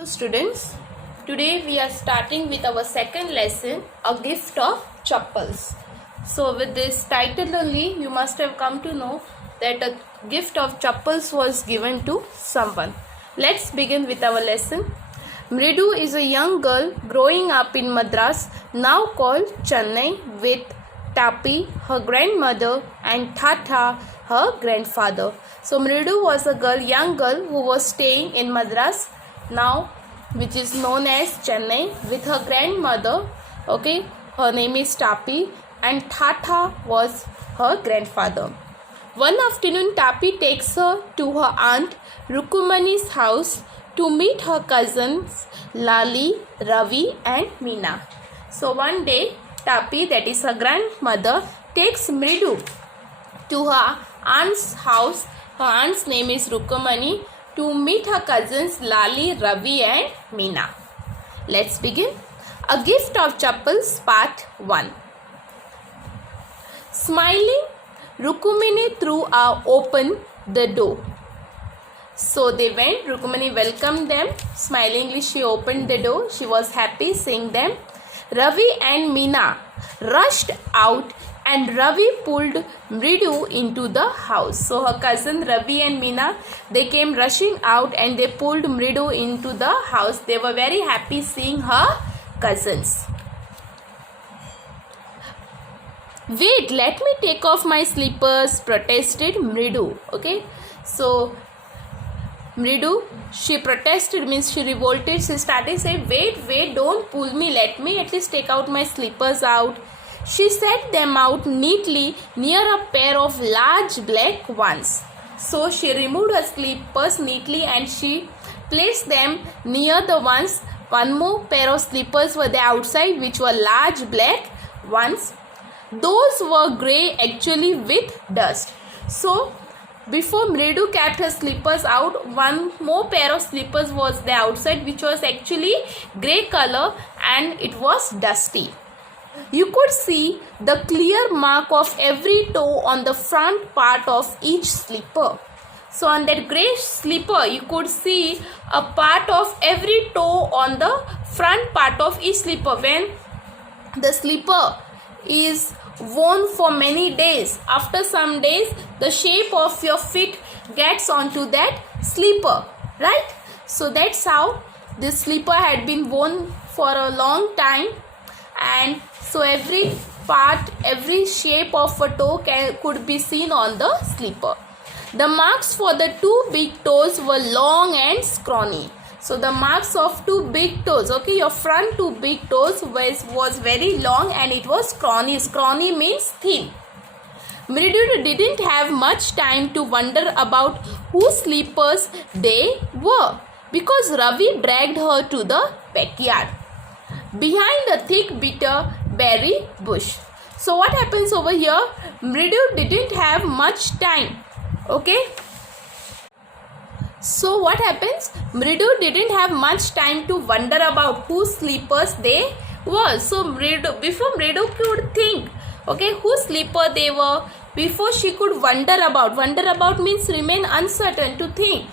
Hello students, today we are starting with our second lesson, A Gift of Chappals. So with this title only, you must have come to know that a gift of chappals was given to someone. Let's begin with our lesson. Mridu is a young girl growing up in Madras, now called Chennai, with Tapi, her grandmother, and Tata, her grandfather. So Mridu was a young girl who was staying in Madras, now which is known as Chennai, with her grandmother. Okay, her name is Tapi, and Tata was her grandfather. One afternoon, Tapi takes her to her aunt Rukumani's house to meet her cousins Lali, Ravi, and Meena. So one day, Tapi, that is her grandmother, takes Mridu to her aunt's house. Her aunt's name is Rukumani, to meet her cousins Lali, Ravi, and Meena. Let's begin. A Gift of Chappals, Part 1. Smiling, Rukumani threw open the door. So they went. Rukumani welcomed them. Smilingly, she opened the door. She was happy seeing them. Ravi and Meena rushed out, and Ravi pulled Mridu into the house. So her cousin Ravi and Meena, they came rushing out and they pulled Mridu into the house. They were very happy seeing her cousins. Wait, let me take off my slippers, protested Mridu. Okay, so Mridu, she protested, means she revolted. She started saying, wait, don't pull me, let me at least take out my slippers out. She set them out neatly near a pair of large black ones. So she removed her slippers neatly and she placed them near the ones. One more pair of slippers were there outside, which were large black ones. Those were grey actually with dust. So before Mridu kept her slippers out, one more pair of slippers was there outside, which was actually grey color and it was dusty. You could see the clear mark of every toe on the front part of each slipper. So on that grey slipper, you could see a part of every toe on the front part of each slipper. When the slipper is worn for many days, after some days, the shape of your feet gets onto that slipper, right? So that's how this slipper had been worn for a long time, and so every part, every shape of a toe could be seen on the slipper. The marks for the two big toes were long and scrawny. So the marks of two big toes, okay, your front two big toes was very long and it was scrawny. Scrawny means thin. Mridu didn't have much time to wonder about whose slippers they were, because Ravi dragged her to the backyard behind a thick bitter berry bush. So what happens over here? Mridu didn't have much time. Okay. So what happens? Mridu didn't have much time to wonder about whose slippers they were. So before Mridu could think, okay, whose slipper they were, before she could wonder about means remain uncertain, to think,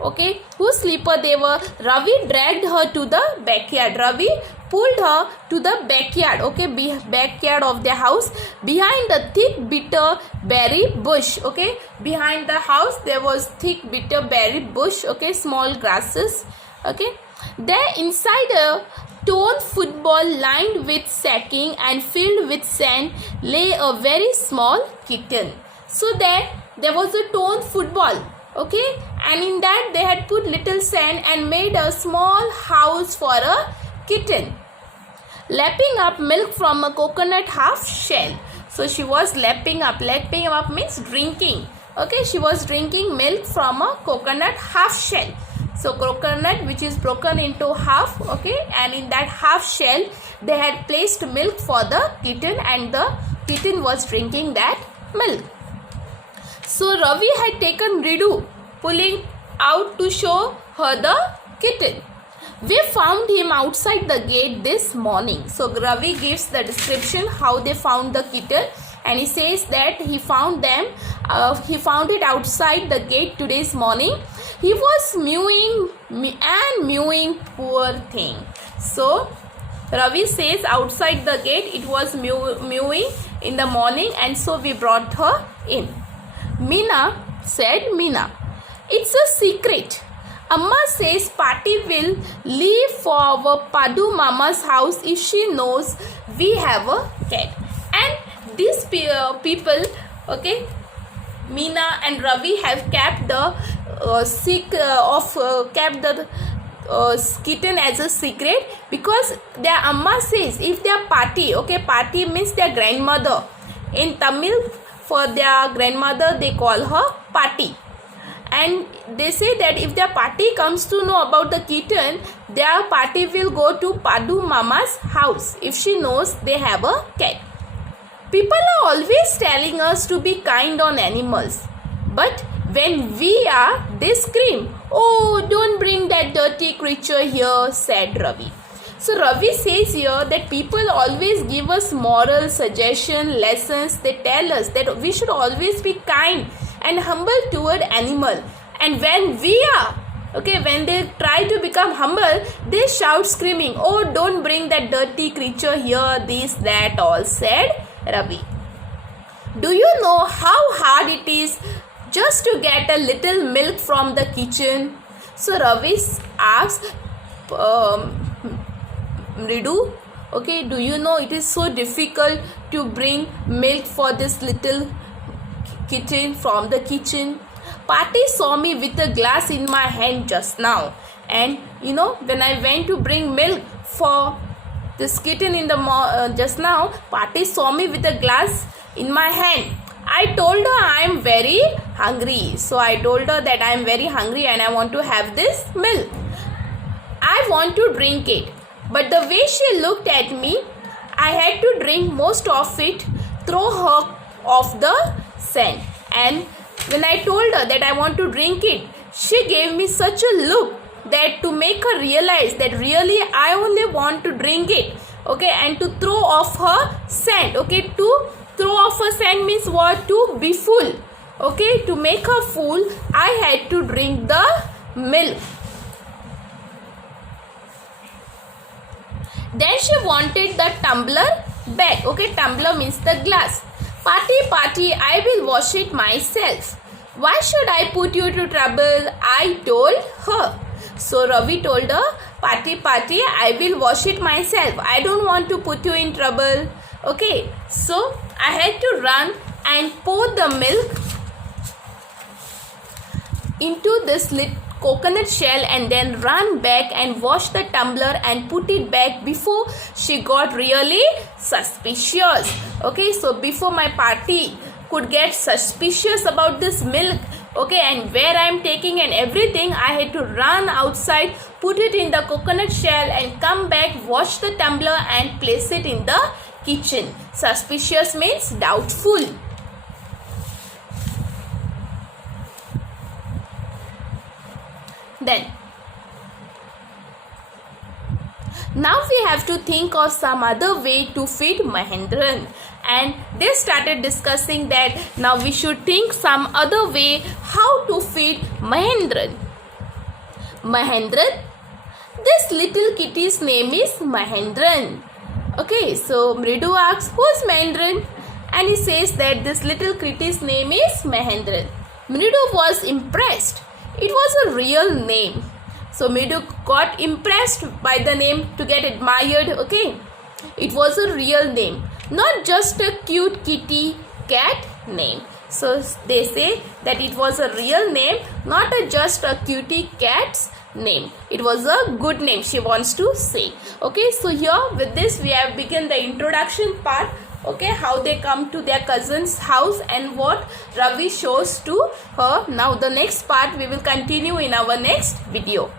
okay, whose slipper they were, Ravi dragged her to the backyard. Ravi pulled her to the backyard, okay, backyard of the house, behind the thick bitter berry bush. Okay, behind the house there was thick bitter berry bush, okay, small grasses. Okay, there inside a torn football lined with sacking and filled with sand lay a very small kitten. So there was a torn football, okay, and in that they had put little sand and made a small house for a kitten. Lapping up milk from a coconut half shell. So she was lapping up means drinking. Okay, she was drinking milk from a coconut half shell. So coconut which is broken into half, okay, and in that half shell they had placed milk for the kitten and the kitten was drinking that milk. So Ravi had taken Mridu, pulling out to show her the kitten. We found him outside the gate this morning. So Ravi gives the description how they found the kitten, and he says that he found it outside the gate today's morning. He was mewing, poor thing. So Ravi says outside the gate it was mewing in the morning, and so we brought her in. Meena said, Meena, it's a secret. Amma says Party will leave for our Padu Mama's house if she knows we have a cat. And these people, okay, Meena and Ravi have kept the kitten as a secret, because their Amma says if their Party, okay, Party means their grandmother. In Tamil, for their grandmother they call her Party. And they say that if their Party comes to know about the kitten, their Party will go to Padu Mama's house if she knows they have a cat. People are always telling us to be kind on animals. But when we are, they scream, "Oh, don't bring that dirty creature here," said Ravi. So Ravi says here that people always give us moral suggestion, lessons. They tell us that we should always be kind and humble toward animal. And when we are, okay, when they try to become humble, they shout screaming, "Oh, don't bring that dirty creature here," this, that, all, said Ravi. Do you know how hard it is just to get a little milk from the kitchen? So Ravi asks Mridu, okay, do you know it is so difficult to bring milk for this little kitten from the kitchen? Party saw me with a glass in my hand just now, and you know, when I went to bring milk for this kitten in the just now, Party saw me with a glass in my hand. I told her I am very hungry. So I told her that I am very hungry and I want to have this milk. I want to drink it. But the way she looked at me, I had to drink most of it, throw her off the sand. And when I told her that I want to drink it, she gave me such a look that to make her realize that really I only want to drink it, okay, and to throw off her sand, okay, to throw off her sand means what? To be full, okay, to make her full, I had to drink the milk. Then she wanted the tumbler back, okay, tumbler means the glass. Party, I will wash it myself. Why should I put you to trouble? I told her. So Ravi told her, Party, I will wash it myself. I don't want to put you in trouble. Okay, so I had to run and pour the milk into this coconut shell and then run back and wash the tumbler and put it back before she got really suspicious. Okay, so before my Party could get suspicious about this milk, okay, and where I am taking and everything, I had to run outside, put it in the coconut shell and come back, wash the tumbler and place it in the kitchen. Suspicious means doubtful. Then now we have to think of some other way to feed Mahendran, and they started discussing that now we should think some other way how to feed Mahendran. Mahendran, this little kitty's name is Mahendran. Okay, so Mridu asks, who's Mahendran? And he says that this little kitty's name is Mahendran. Mridu was impressed. It was a real name. So Mridu got impressed by the name to get admired. Okay, it was a real name, not just a cute kitty cat name. So they say that it was a real name, not just a cutie cat's name. It was a good name, she wants to say. Okay, so here with this we have begun the introduction part. Okay, how they come to their cousin's house and what Ravi shows to her. Now the next part we will continue in our next video.